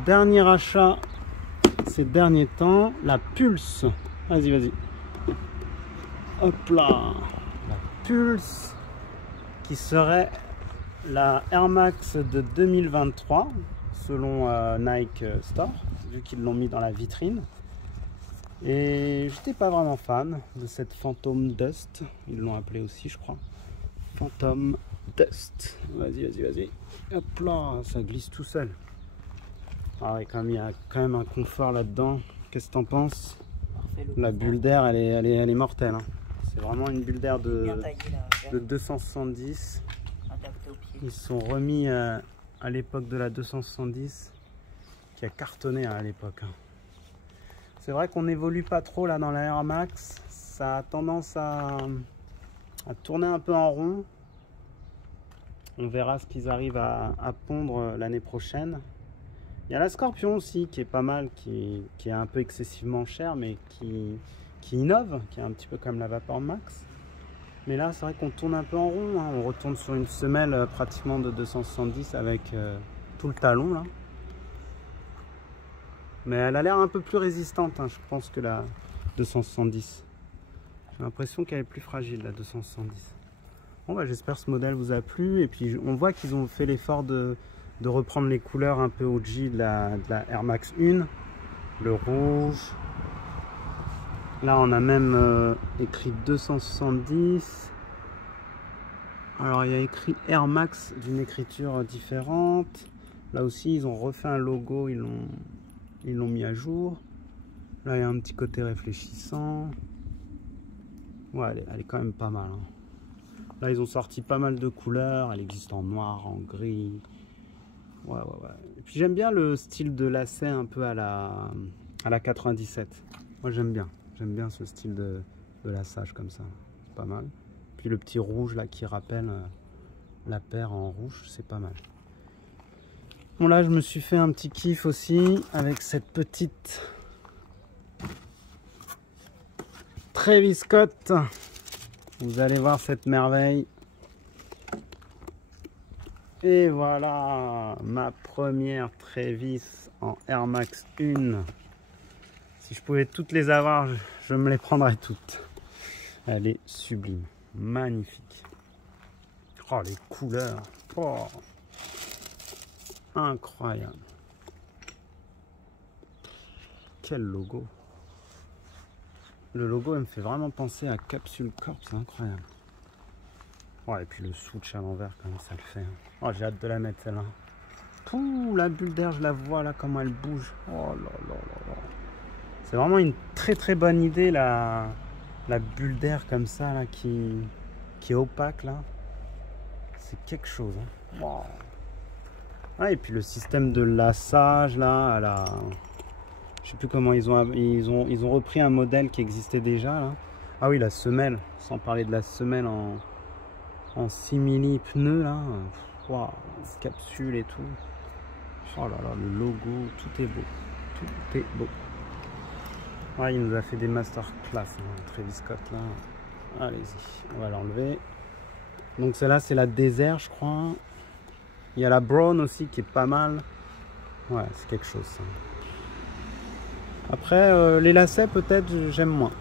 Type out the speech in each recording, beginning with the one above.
Dernier achat ces derniers temps, la Pulse. Vas-y, vas-y. Hop là. La Pulse qui serait la Air Max de 2023 selon Nike Store, vu qu'ils l'ont mis dans la vitrine. Et j'étais pas vraiment fan de cette Phantom Dust. Ils l'ont appelé aussi, je crois. Phantom Dust. Vas-y, vas-y, vas-y. Hop là, ça glisse tout seul. Ah ouais, il y a quand même un confort là-dedans. Qu'est-ce que t'en penses? La bulle d'air, elle est mortelle. Hein. C'est vraiment une bulle d'air de 270. Ils sont remis à l'époque de la 270 qui a cartonné à l'époque. Hein. C'est vrai qu'on n'évolue pas trop là dans la Air Max. Ça a tendance à tourner un peu en rond. On verra ce qu'ils arrivent à pondre l'année prochaine. Il y a la Scorpion aussi qui est pas mal, qui est un peu excessivement cher, mais qui innove, qui est un petit peu comme la Vapor Max. Mais là, c'est vrai qu'on tourne un peu en rond. Hein. On retourne sur une semelle pratiquement de 270 avec tout le talon là. Mais elle a l'air un peu plus résistante, hein, je pense, que la 270. J'ai l'impression qu'elle est plus fragile, la 270. Bon, bah, j'espère que ce modèle vous a plu. Et puis, on voit qu'ils ont fait l'effort de reprendre les couleurs un peu OG de la Air Max 1. Le rouge. Là, on a même écrit 270. Alors, il y a écrit Air Max d'une écriture différente. Là aussi, ils ont refait un logo. Ils l'ont mis à jour. Là, il y a un petit côté réfléchissant. Ouais, elle est quand même pas mal. Hein. Là, ils ont sorti pas mal de couleurs. Elle existe en noir, en gris. Ouais. Et puis, j'aime bien le style de lacet un peu à la 97. Moi, j'aime bien. J'aime bien ce style de laçage comme ça. C'est pas mal. Puis, le petit rouge là qui rappelle la paire en rouge, c'est pas mal. Bon, là, je me suis fait un petit kiff aussi avec cette petite Travis Scott. Vous allez voir cette merveille. Et voilà, ma première Travis en Air Max 1. Si je pouvais toutes les avoir, je me les prendrais toutes. Elle est sublime, magnifique. Oh, les couleurs. Oh. Incroyable. Quel logo. Le logo, il me fait vraiment penser à Capsule Corp, c'est incroyable. Oh, et puis le switch à l'envers, comme ça le fait. Hein. Oh, j'ai hâte de la mettre celle-là. Pouh, la bulle d'air, je la vois là, comment elle bouge. Oh là là là là. C'est vraiment une très bonne idée, la bulle d'air comme ça, là, qui est opaque, là. C'est quelque chose. Hein. Wow. Ah, et puis le système de laçage là, je sais plus comment ils ont repris un modèle qui existait déjà là. Ah oui, la semelle, sans parler de la semelle en simili pneus là. Wow, capsule et tout. Oh là là, le logo, tout est beau. Tout est beau. Ouais, il nous a fait des masterclass, hein, Travis Scott là. Allez-y, on va l'enlever. Donc celle-là, c'est la désert, je crois. Il y a la Brown aussi qui est pas mal. Ouais, c'est quelque chose ça. Après, les lacets peut-être j'aime moins.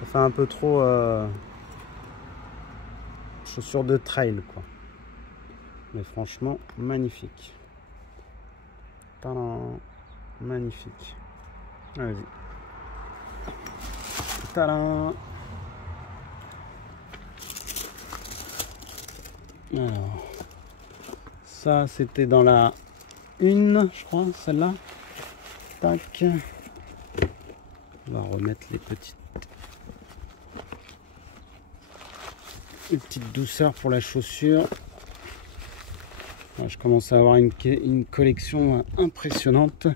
Ça fait un peu trop chaussures de trail quoi. Mais franchement, magnifique. Tadam, magnifique. Vas-y. Tadam. Alors. Ça, c'était dans la 1, je crois, celle-là. Tac. On va remettre les petites douceurs pour la chaussure. Là, je commence à avoir une collection impressionnante.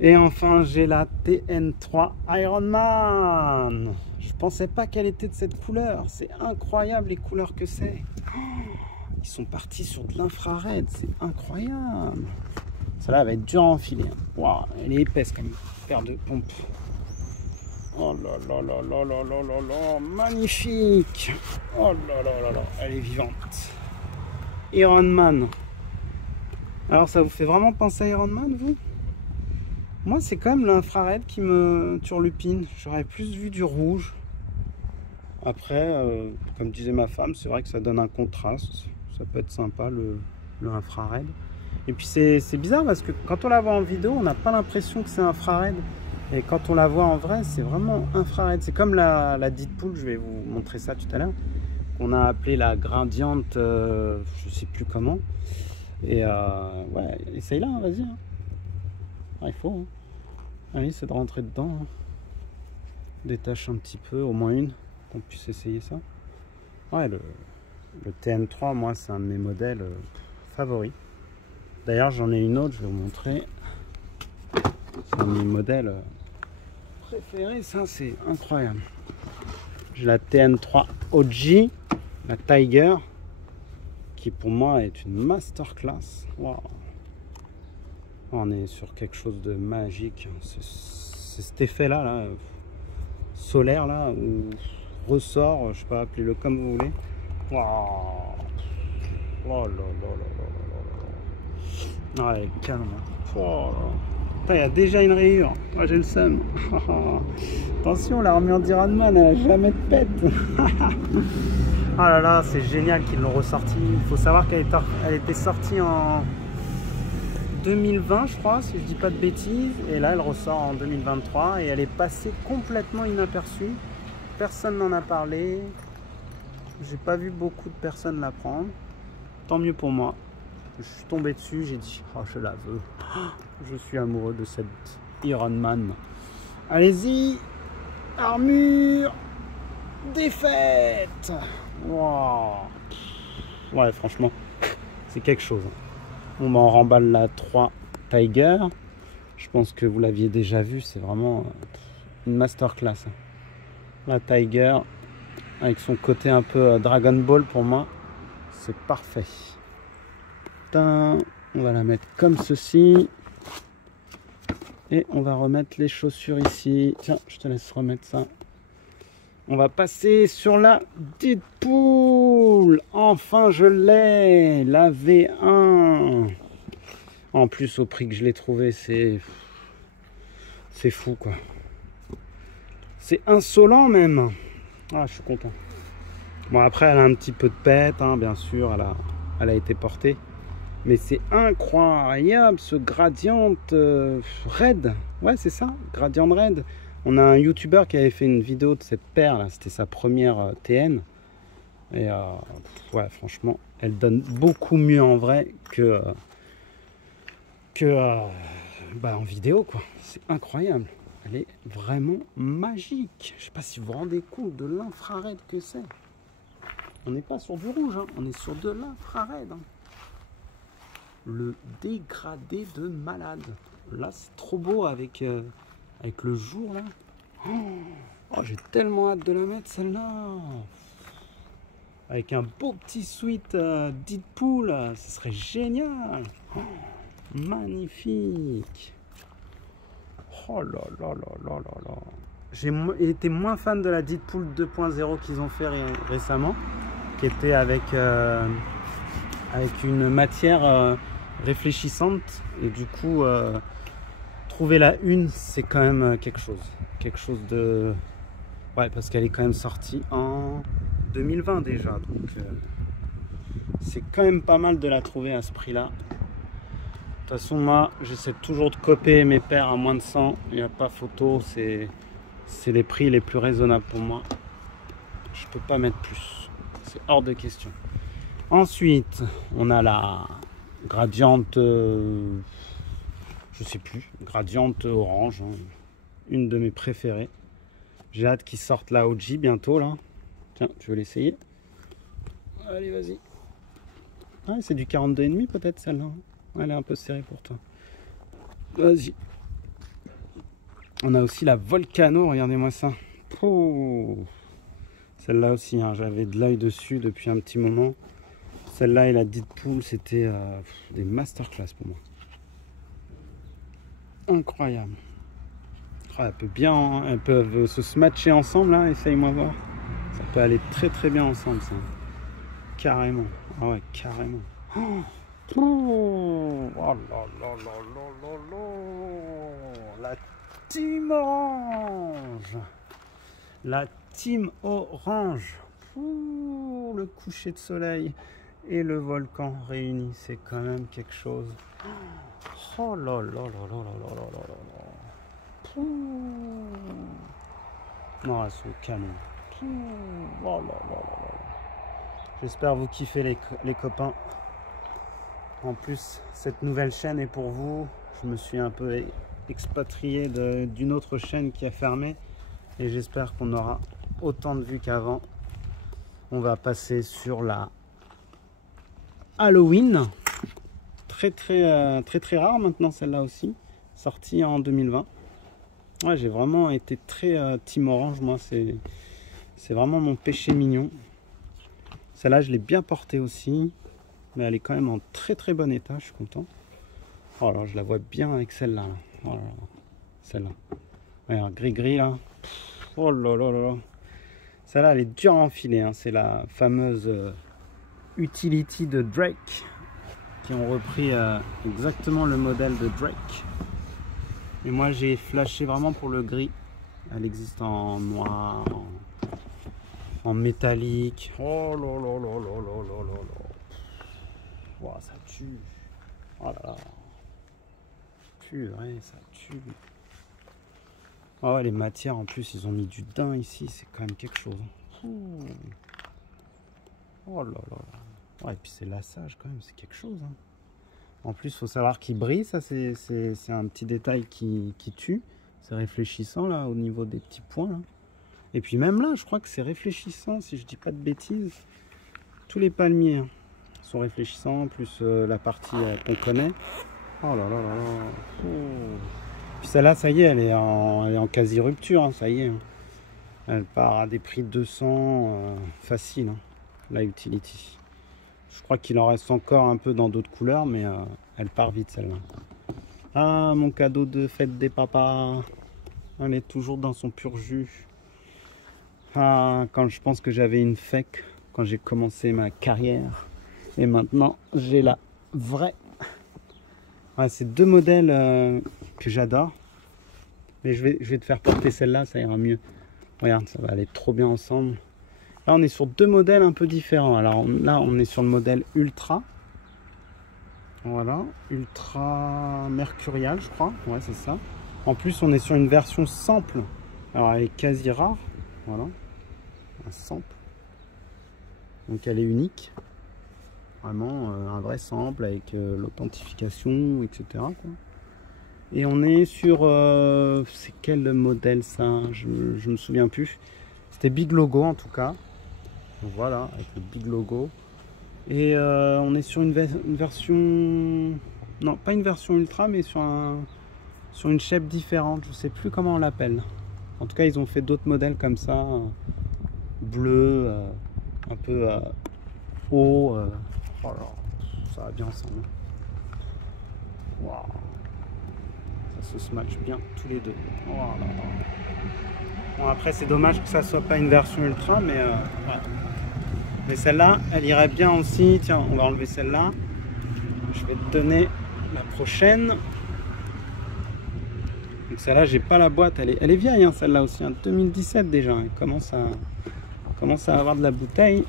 Et enfin, j'ai la TN3 Ironman. Je pensais pas qu'elle était de cette couleur. C'est incroyable les couleurs que c'est. Ils sont partis sur de l'infrared, c'est incroyable. Celle-là va être dure à enfiler. Wow, elle est épaisse comme une paire de pompes. Oh là là là là là là là là, magnifique. Oh là là là là, elle est vivante. Ironman. Alors ça vous fait vraiment penser à Iron Man, vous? Moi c'est quand même l'infrared qui me turlupine. J'aurais plus vu du rouge. Après, comme disait ma femme, c'est vrai que ça donne un contraste. Ça peut être sympa le infrared. Et puis c'est bizarre parce que quand on la voit en vidéo, on n'a pas l'impression que c'est infrared. Et quand on la voit en vrai, c'est vraiment infrared. C'est comme la Deadpool, je vais vous montrer ça tout à l'heure, qu'on a appelé la Gradient, je sais plus comment. Et ouais, essaye là, hein, vas-y. Hein. Ah, il faut. Hein. Allez, c'est de rentrer dedans. Hein. Détache un petit peu, au moins une, qu'on puisse essayer ça. Ouais, le TN3, moi, c'est un de mes modèles favoris. D'ailleurs, j'en ai une autre, je vais vous montrer. C'est un de mes modèles préférés, ça, c'est incroyable. J'ai la TN3 OG, la Tiger, qui pour moi est une masterclass. Wow. On est sur quelque chose de magique. C'est cet effet-là, là, solaire, là, où ressort, je sais pas, appelez-le comme vous voulez. Wow. Oh là là là là là là. Ouais, canon. Oh là. Il y a déjà une rayure. Moi j'ai le seum. Attention, l'armure d'Iron Man, elle a jamais de pète. Ah là là, c'est génial qu'ils l'ont ressorti. Il faut savoir qu'elle était sortie en 2020, je crois, si je dis pas de bêtises. Et là, elle ressort en 2023 et elle est passée complètement inaperçue. Personne n'en a parlé. J'ai pas vu beaucoup de personnes la prendre. Tant mieux pour moi. Je suis tombé dessus, j'ai dit, oh, je la veux. Je suis amoureux de cette Iron Man. Allez-y, armure, défaite. Wow. Ouais, franchement, c'est quelque chose. On m'en remballe la 3 Tiger. Je pense que vous l'aviez déjà vu, c'est vraiment une masterclass. La Tiger, avec son côté un peu Dragon Ball pour moi, c'est parfait. On va la mettre comme ceci. Et on va remettre les chaussures ici. Tiens, je te laisse remettre ça. On va passer sur la Deadpool. Enfin, je l'ai. La V1. En plus, au prix que je l'ai trouvé, c'est fou, quoi. C'est insolent, même. Ah, je suis content. Bon, après, elle a un petit peu de pète, hein, bien sûr. Elle a été portée. Mais c'est incroyable, ce Gradient Red. Ouais, c'est ça, Gradient Red. On a un YouTuber qui avait fait une vidéo de cette paire, là. C'était sa première TN. Et ouais, franchement, elle donne beaucoup mieux en vrai que en vidéo, quoi. C'est incroyable. Elle est vraiment magique. Je sais pas si vous vous rendez compte de l'infrared que c'est. On n'est pas sur du rouge, hein. On est sur de l'infrared. Hein. Le dégradé de malade. Là, c'est trop beau avec le jour, là. Oh, j'ai tellement hâte de la mettre, celle-là. Avec un beau petit sweat Deadpool, ce serait génial. Oh, magnifique. Oh là là là là là là. J'ai été moins fan de la Deadpool 2.0 qu'ils ont fait récemment, qui était avec une matière réfléchissante. Et du coup, trouver la une, c'est quand même quelque chose. Quelque chose de... Ouais, parce qu'elle est quand même sortie en 2020 déjà. Donc, c'est quand même pas mal de la trouver à ce prix-là. De toute façon, moi, j'essaie toujours de copier mes paires à moins de 100. Il n'y a pas photo. C'est les prix les plus raisonnables pour moi. Je peux pas mettre plus. C'est hors de question. Ensuite, on a la Gradient, je sais plus, Gradient orange, hein, une de mes préférées. J'ai hâte qu'ils sortent la OG bientôt là. Tiens, tu veux l'essayer? Allez, vas-y. Ah, c'est du 42,5 peut-être celle-là. Elle est un peu serrée pour toi. Vas-y. On a aussi la Volcano, regardez-moi ça. Celle-là aussi, hein, j'avais de l'œil dessus depuis un petit moment. Celle-là et la Deadpool, c'était des masterclass pour moi. Incroyable. Ah, elles peuvent se smatcher ensemble, hein, essaye-moi voir. Ça peut aller très très bien ensemble, ça. Carrément. Ah ouais, carrément. Oh. Oh là là là là là là. La team orange. La team orange. Ouh, le coucher de soleil et le volcan réunis, c'est quand même quelque chose. Oh là là là là là là là là là. Non, elles sont canon. Oh là là là là. J'espère vous kiffez les copains. En plus, cette nouvelle chaîne est pour vous. Je me suis un peu expatrié d'une autre chaîne qui a fermé. Et j'espère qu'on aura autant de vues qu'avant. On va passer sur la Halloween. Très rare maintenant celle-là aussi. Sortie en 2020. Ouais, j'ai vraiment été très team orange. Moi, c'est vraiment mon péché mignon. Celle-là, je l'ai bien portée aussi. Mais elle est quand même en très bon état. Je suis content. Oh là, je la vois bien avec celle-là. Oh là là. Celle-là. Regarde, gris là. Oh là là là. Celle-là, elle est dure à enfiler. Hein. C'est la fameuse Utility de Drake. Qui ont repris exactement le modèle de Drake. Et moi, j'ai flashé vraiment pour le gris. Elle existe en noir, en métallique. Oh là là là là là là là là. Wow, ça tue. Oh là là. Purée, ça tue. Oh ouais, les matières en plus, ils ont mis du daim ici, c'est quand même quelque chose. Oh là là là. Ouais, et puis c'est lassage quand même, c'est quelque chose. Hein. En plus, il faut savoir qu'il brille, ça c'est un petit détail qui tue. C'est réfléchissant là au niveau des petits points. Là. Et puis même là, je crois que c'est réfléchissant, si je dis pas de bêtises. Tous les palmiers hein, sont réfléchissants, plus la partie qu'on connaît. Oh là là là là. Oh. Puis celle-là, ça y est, elle est en quasi rupture, hein, ça y est. Hein. Elle part à des prix de 200 facile, hein, la Utility. Je crois qu'il en reste encore un peu dans d'autres couleurs, mais elle part vite celle-là. Ah, mon cadeau de fête des papas. Elle est toujours dans son pur jus. Ah, quand je pense que j'avais une fake quand j'ai commencé ma carrière. Et maintenant, j'ai la vraie. Ouais, c'est deux modèles que j'adore. Mais je vais te faire porter celle-là, ça ira mieux. Regarde, ça va aller trop bien ensemble. Là, on est sur deux modèles un peu différents. Alors là, on est sur le modèle Ultra. Voilà, Ultra Mercurial, je crois. Ouais, c'est ça. En plus, on est sur une version sample. Alors, elle est quasi rare. Voilà, un sample. Donc, elle est unique. Vraiment un vrai sample avec l'authentification, etc. quoi. Et on est sur... c'est quel modèle ça? Je me souviens plus. C'était Big Logo en tout cas. Donc, voilà, avec le Big Logo. Et on est sur une version... Non, pas une version ultra, mais sur une shape différente. Je sais plus comment on l'appelle. En tout cas, ils ont fait d'autres modèles comme ça. Bleu, un peu haut. Oh là, ça va bien ensemble. Waouh. Ça se match bien tous les deux. Oh là là. Bon, après, c'est dommage que ça soit pas une version ultra, mais ouais. Mais celle-là, elle irait bien aussi. Tiens, on va enlever celle-là. Je vais te donner la prochaine. Donc celle-là, j'ai pas la boîte. Elle est vieille, hein, celle-là aussi. Hein, 2017 déjà. Elle commence à avoir de la bouteille.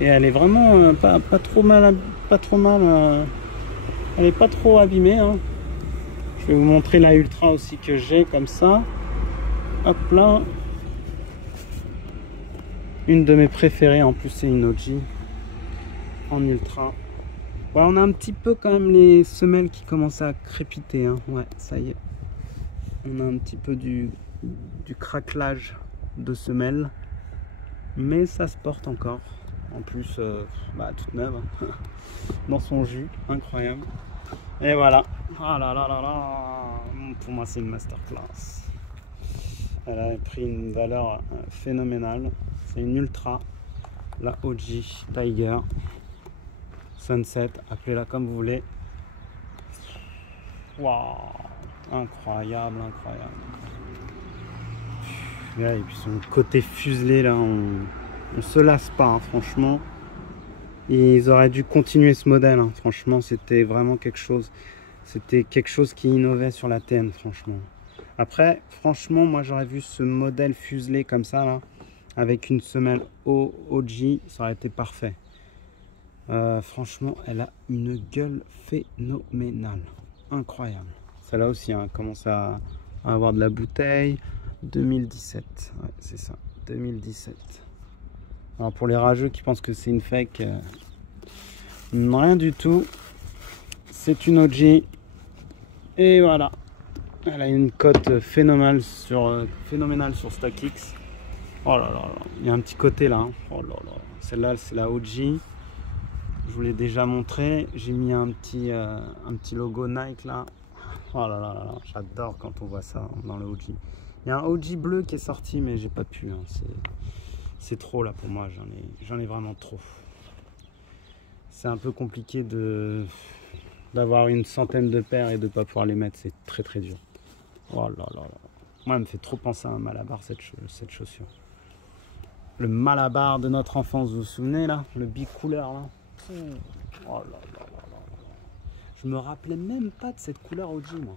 Et elle est vraiment pas trop mal. Elle est pas trop abîmée. Hein. Je vais vous montrer la Ultra aussi que j'ai comme ça. Hop là. Une de mes préférées, en plus c'est une OG en Ultra. Ouais, on a un petit peu quand même les semelles qui commencent à crépiter. Hein. Ouais, ça y est. On a un petit peu du craquelage de semelles. Mais ça se porte encore. En plus, toute neuve. Hein. Dans son jus, incroyable. Et voilà. Ah là là là là. Pour moi, c'est une masterclass. Elle a pris une valeur phénoménale. C'est une Ultra, la OG Tiger Sunset, appelez-la comme vous voulez. Waouh, incroyable, incroyable. Ouais, et puis son côté fuselé là, on se lasse pas, hein, franchement. Ils auraient dû continuer ce modèle, hein. Franchement, c'était vraiment quelque chose. C'était quelque chose qui innovait sur la TN, franchement. Après, franchement, moi j'aurais vu ce modèle fuselé comme ça, là, avec une semelle OG, ça aurait été parfait. Franchement, elle a une gueule phénoménale. Incroyable. Celle-là aussi, hein, commence à avoir de la bouteille. 2017, ouais, c'est ça, 2017. Alors pour les rageux qui pensent que c'est une fake, non, rien du tout. C'est une OG. Et voilà. Elle a une cote phénoménale sur StockX. Oh là là là. Il y a un petit côté là. Hein. Oh là là. Celle-là, c'est la OG. Je vous l'ai déjà montré. J'ai mis un petit logo Nike là. Oh là là là. J'adore quand on voit ça dans le OG. Il y a un OG bleu qui est sorti, mais j'ai pas pu. Hein. C'est trop là pour moi. J'en ai vraiment trop. C'est un peu compliqué d'avoir une centaine de paires et de ne pas pouvoir les mettre. C'est très très dur. Oh là là là. Moi, elle me fait trop penser à un Malabar, cette chaussure. Le Malabar de notre enfance, vous vous souvenez là? Le bicouleur là. Oh là là là là. Je me rappelais même pas de cette couleur OG, moi.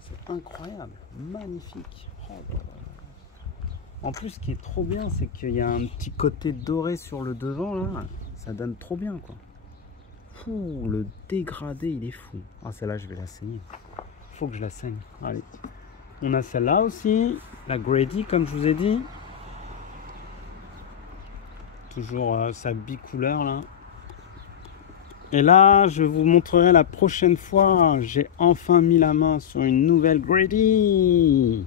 C'est incroyable. Magnifique. Oh là là là. En plus, ce qui est trop bien, c'est qu'il y a un petit côté doré sur le devant là. Ça donne trop bien quoi. Fou, le dégradé il est fou. Ah, celle-là je vais la saigner. Faut que je la saigne. Allez. On a celle-là aussi, la Grady comme je vous ai dit. Toujours sa bicouleur là. Et là, je vous montrerai la prochaine fois. J'ai enfin mis la main sur une nouvelle Grady.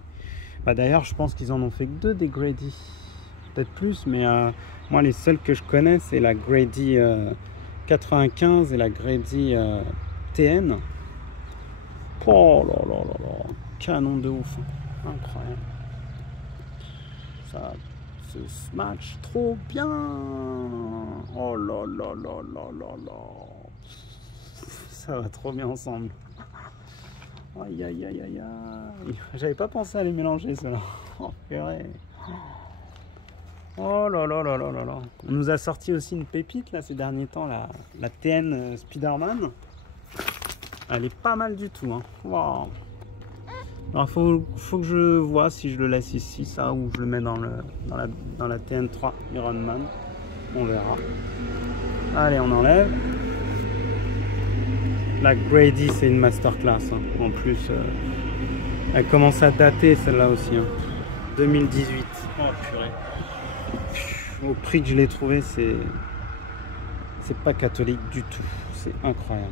Bah, d'ailleurs, je pense qu'ils en ont fait que 2 des Grady. Peut-être plus, mais moi les seules que je connais c'est la Grady 95 et la Grady TN. Oh là là là là, canon de ouf, incroyable. Ça se match trop bien. Oh là là là là là là. Ça va trop bien ensemble. Aïe aïe aïe aïe aïe. J'avais pas pensé à les mélanger ceux-là. Oh purée. Oh là là là là là là. On nous a sorti aussi une pépite là ces derniers temps, la TN Spider-Man. Elle est pas mal du tout. Hein. Wow. Alors faut que je vois si je le laisse ici, ça, ou je le mets dans la TN3 Iron Man. On verra. Allez, on enlève. La Grady, c'est une masterclass. Hein. En plus, elle commence à dater celle-là aussi. Hein. 2018. Oh purée. Au prix que je l'ai trouvé, c'est pas catholique du tout. C'est incroyable.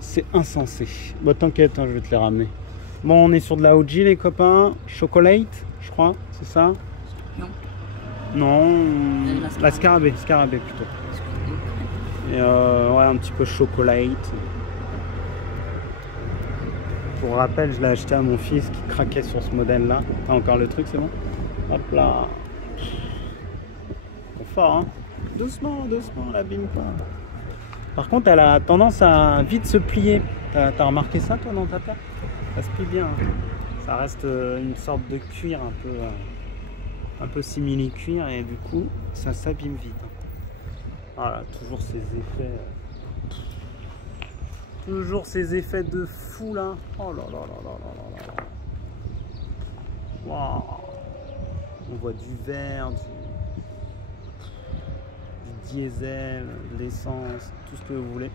C'est insensé. Bon, t'inquiète, hein, je vais te les ramener. Bon, on est sur de la OG, les copains. Chocolate, je crois, c'est ça? Non. Non, la Scarabée plutôt. Et ouais, un petit peu chocolate. Pour rappel, je l'ai acheté à mon fils qui craquait sur ce modèle-là. T'as encore le truc, c'est bon? Hop là. Fort, hein. Doucement, doucement, l'abîme pas. Par contre, elle a tendance à vite se plier. T'as remarqué ça, toi, dans ta paire? Ça se plie bien. Hein. Ça reste une sorte de cuir un peu simili-cuir et du coup, ça s'abîme vite. Hein. Voilà, toujours ces effets. Toujours ces effets de fou là. Oh là là là là là là là. Waouh. On voit du vert, du diesel, de l'essence, tout ce que vous voulez.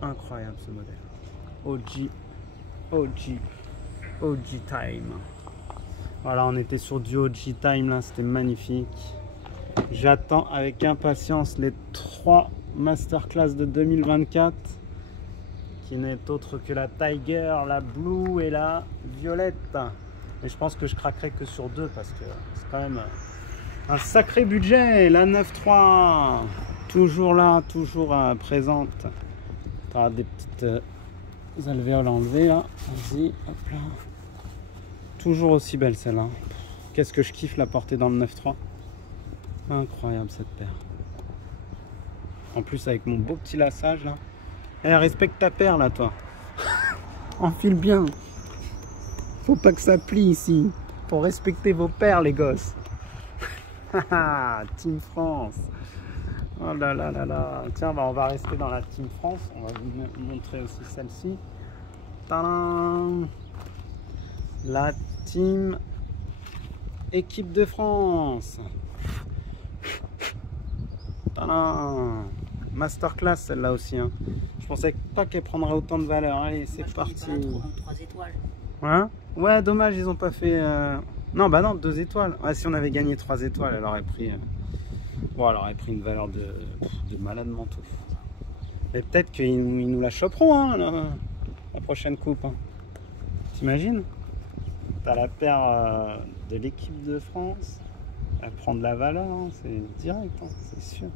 Incroyable ce modèle. OG Time. Voilà, on était sur du OG Time là, c'était magnifique. J'attends avec impatience les 3 masterclass de 2024 qui n'est autre que la Tiger, la Blue et la Violette. Et je pense que je craquerai que sur 2 parce que c'est quand même un sacré budget. La 9.3 toujours là, toujours présente. Tu as des petites alvéoles enlevées là. Vas-y, hop là. Toujours aussi belle celle-là. Qu'est-ce que je kiffe la porter dans le 9.3. Incroyable cette paire. En plus avec mon beau petit lassage là. Eh, respecte ta paire là toi. Enfile bien. Faut pas que ça plie ici. Faut respecter vos paires les gosses. Team France. Oh là là là là. Tiens, bah, on va rester dans la Team France. On va vous montrer aussi celle-ci. Tadam! La Team Équipe de France. Tadam! Masterclass celle-là aussi. Hein. Je pensais pas qu'elle prendrait autant de valeur. Allez, c'est parti. 3 étoiles. Hein? Ouais, dommage, ils ont pas fait... Non, bah non, 2 étoiles. Ouais, si on avait gagné 3 étoiles, elle aurait pris... Bon, elle aurait pris une valeur de malade manteau. Mais peut-être qu'ils nous la choperont, hein, la prochaine coupe. Hein. T'imagines? T'as la paire de l'équipe de France. Elle prend de la valeur, hein, c'est direct, hein, c'est sûr.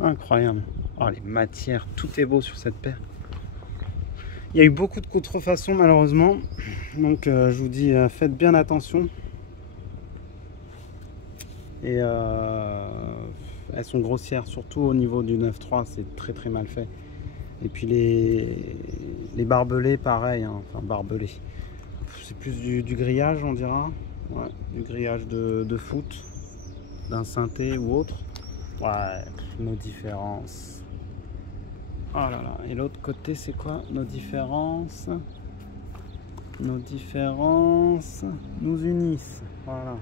Incroyable. Oh, les matières, tout est beau sur cette paire. Il y a eu beaucoup de contrefaçons malheureusement. Donc je vous dis, faites bien attention. Et elles sont grossières, surtout au niveau du 9.3, c'est très très mal fait. Et puis les barbelés, pareil, hein, enfin barbelés. C'est plus du grillage, on dira. Ouais, du grillage de foot, d'un synthé ou autre. Ouais, nos différences. Oh là là, et l'autre côté, c'est quoi nos différences? Nos différences nous unissent. Voilà.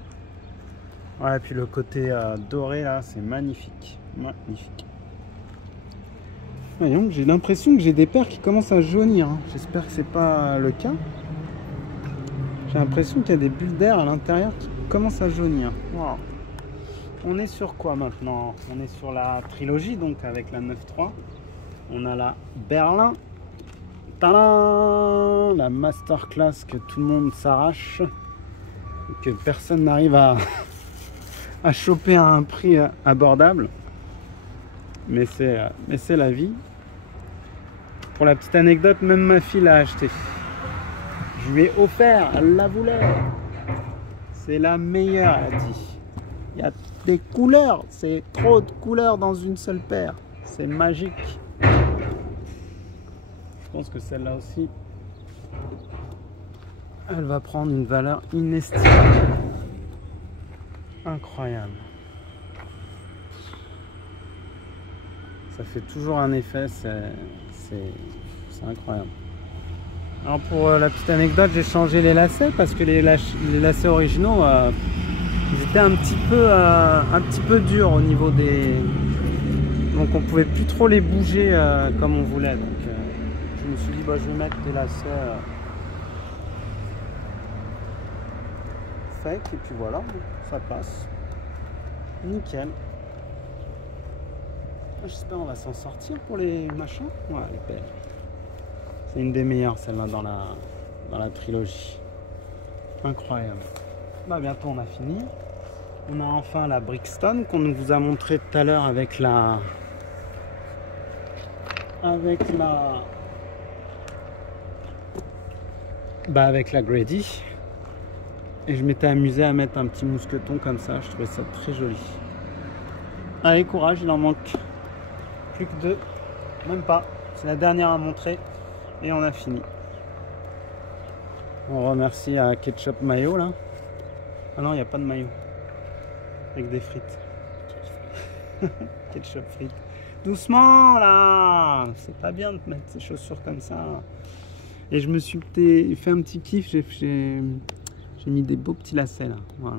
Ouais, et puis le côté doré là, c'est magnifique. Magnifique. Voyons, j'ai l'impression que j'ai des paires qui commencent à jaunir. Hein. J'espère que c'est pas le cas. J'ai l'impression qu'il y a des bulles d'air à l'intérieur qui commencent à jaunir. Wow. On est sur quoi maintenant? On est sur la trilogie, donc avec la 9.3. On a la Berlin. Tadam! La masterclass que tout le monde s'arrache. Que personne n'arrive à choper à un prix abordable. Mais c'est la vie. Pour la petite anecdote, même ma fille l'a acheté. Je lui ai offert, elle la voulait. C'est la meilleure, elle a dit. Il y a des couleurs, c'est trop de couleurs dans une seule paire. C'est magique. Je pense que celle-là aussi, elle va prendre une valeur inestimable. Incroyable. Ça fait toujours un effet, c'est incroyable. Alors pour la petite anecdote, j'ai changé les lacets parce que les lacets originaux, ils étaient un petit peu durs au niveau des... Donc on pouvait plus trop les bouger comme on voulait. Donc je me suis dit, bah, je vais mettre des lacets fake et puis voilà, ça passe. Nickel. J'espère qu'on va s'en sortir pour les machins. Ouais, elle est belle. C'est une des meilleures, celle-là, dans la trilogie. Incroyable. Bah, bientôt, on a fini. On a enfin la Brixton qu'on vous a montré tout à l'heure avec la Grady. Et je m'étais amusé à mettre un petit mousqueton comme ça. Je trouvais ça très joli. Allez, courage, il en manque plus que 2. Même pas. C'est la dernière à montrer. Et on a fini. On remercie à Ketchup Mayo là. Ah non, il n'y a pas de maillot. Avec des frites. Ketchup frites. Doucement là. C'est pas bien de mettre ces chaussures comme ça. Et je me suis fait un petit kiff. J'ai mis des beaux petits lacets là. Voilà.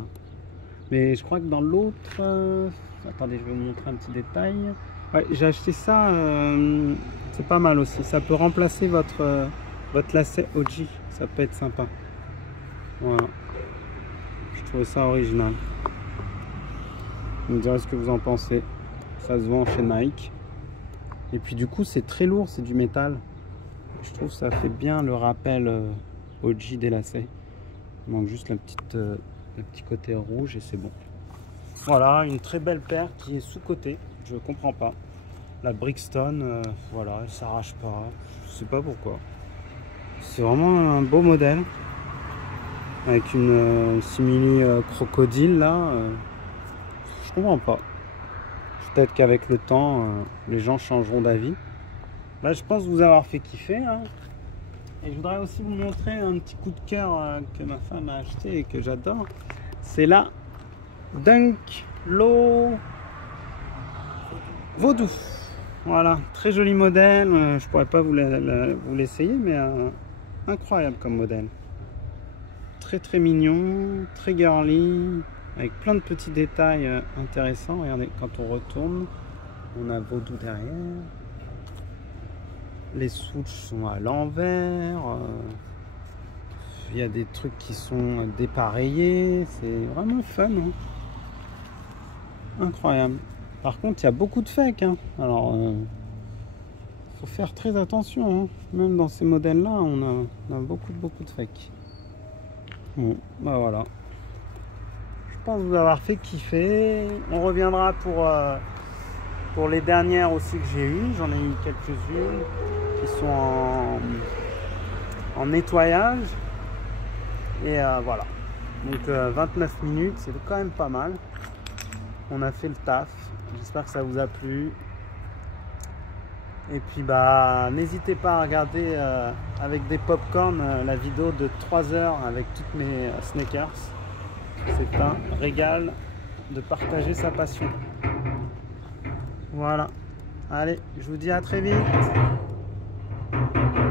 Mais je crois que dans l'autre... Attendez, je vais vous montrer un petit détail. Ouais, j'ai acheté ça. C'est pas mal aussi. Ça peut remplacer votre lacet OG. Ça peut être sympa. Voilà. Je trouvais ça original. Vous me direz ce que vous en pensez. Ça se vend chez Nike. Et puis du coup, c'est très lourd. C'est du métal. Je trouve que ça fait bien le rappel OG des lacets. Il manque juste le petit côté rouge et c'est bon. Voilà, une très belle paire qui est sous-cotée. Je comprends pas. La Brixton, voilà, elle s'arrache pas. Je sais pas pourquoi. C'est vraiment un beau modèle. Avec une simili crocodile là. Je comprends pas. Peut-être qu'avec le temps, les gens changeront d'avis. Là, je pense vous avoir fait kiffer. Hein. Et je voudrais aussi vous montrer un petit coup de cœur que ma femme a acheté et que j'adore. C'est la Dunk Low Vaudou. Voilà, très joli modèle. Je pourrais pas vous l'essayer, mais incroyable comme modèle. Très très mignon, très girly, avec plein de petits détails intéressants. Regardez, quand on retourne, on a Vaudou derrière. Les switches sont à l'envers. Il y a des trucs qui sont dépareillés. C'est vraiment fun. Hein. Incroyable. Par contre, il y a beaucoup de fake. Hein. Alors, faut faire très attention. Hein. Même dans ces modèles-là, on a beaucoup de fake. Bon, bah voilà. Je pense vous avoir fait kiffer. On reviendra pour les dernières aussi que j'ai eues. J'en ai eu quelques-unes qui sont en nettoyage. Et voilà. Donc 29 minutes, c'est quand même pas mal. On a fait le taf. J'espère que ça vous a plu. Et puis bah n'hésitez pas à regarder avec des popcorn la vidéo de 3 heures avec toutes mes sneakers. C'est un régal de partager sa passion. Voilà. Allez, je vous dis à très vite.